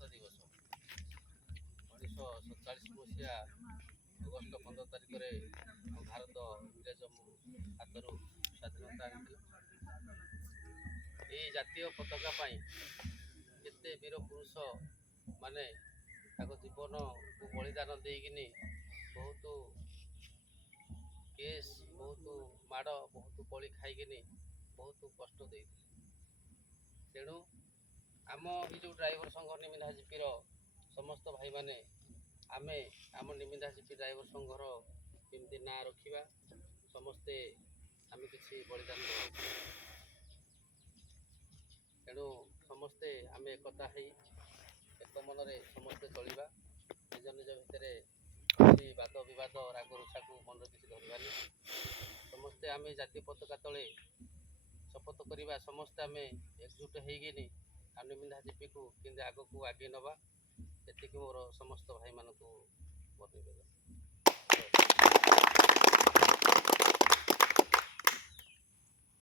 ସ୍ୱାଧୀନତା ଦିବସ 1947 ମସିହା ଅଗଷ୍ଟ 15 ତାରିଖରେ ଭାରତ ଇଂରେଜ ହାତରୁ ସ୍ୱାଧୀନତା ଆଣିଥିଲା। ଏହି ଜାତୀୟ ପତାକା ପାଇଁ କେତେ ବୀର ପୁରୁଷ ମାନେ ତାଙ୍କ ଜୀବନକୁ ବଳିଦାନ ଦେଇକିନି ବହୁତ କେସ୍, ବହୁତ ମାଡ଼, ବହୁତ କଳି ଖାଇକିନି ବହୁତ କଷ୍ଟ ଦେଇଥିଲେ। ତେଣୁ ଆମ ଏଇ ଯେଉଁ ଡ୍ରାଇଭର ସଂଘ ନିମିନ୍ଧା ଜିପିର ସମସ୍ତ ଭାଇମାନେ ଆମେ ଆମ ନିମିନ୍ଧା ଜିପି ଡ୍ରାଇଭର ସଂଘର କେମିତି ନାଁ ରଖିବା, ସମସ୍ତେ ଆମେ କିଛି ବଳିଦାନ ଦେବା। ତେଣୁ ସମସ୍ତେ ଆମେ ଏକତା ହେଇ ଏକ ମନରେ ସମସ୍ତେ ଚଳିବା। ନିଜ ନିଜ ଭିତରେ କିଛି ବାଦ ବିବାଦ, ରାଗ ରୁଷାକୁ ମନରେ କିଛି ଧରିବାନି। ସମସ୍ତେ ଆମେ ଜାତୀୟ ପତାକା ତଳେ ଶପଥ କରିବା, ସମସ୍ତେ ଆମେ ଏକଜୁଟ ହେଇକିନି ଆମ ନିମିନ୍ଧା ଜିପିକୁ କେମିତି ଆଗକୁ ଆଗେଇ ନେବା, ଏତିକି ମୋର ସମସ୍ତ ଭାଇମାନଙ୍କୁ ବନେଇଦେବା।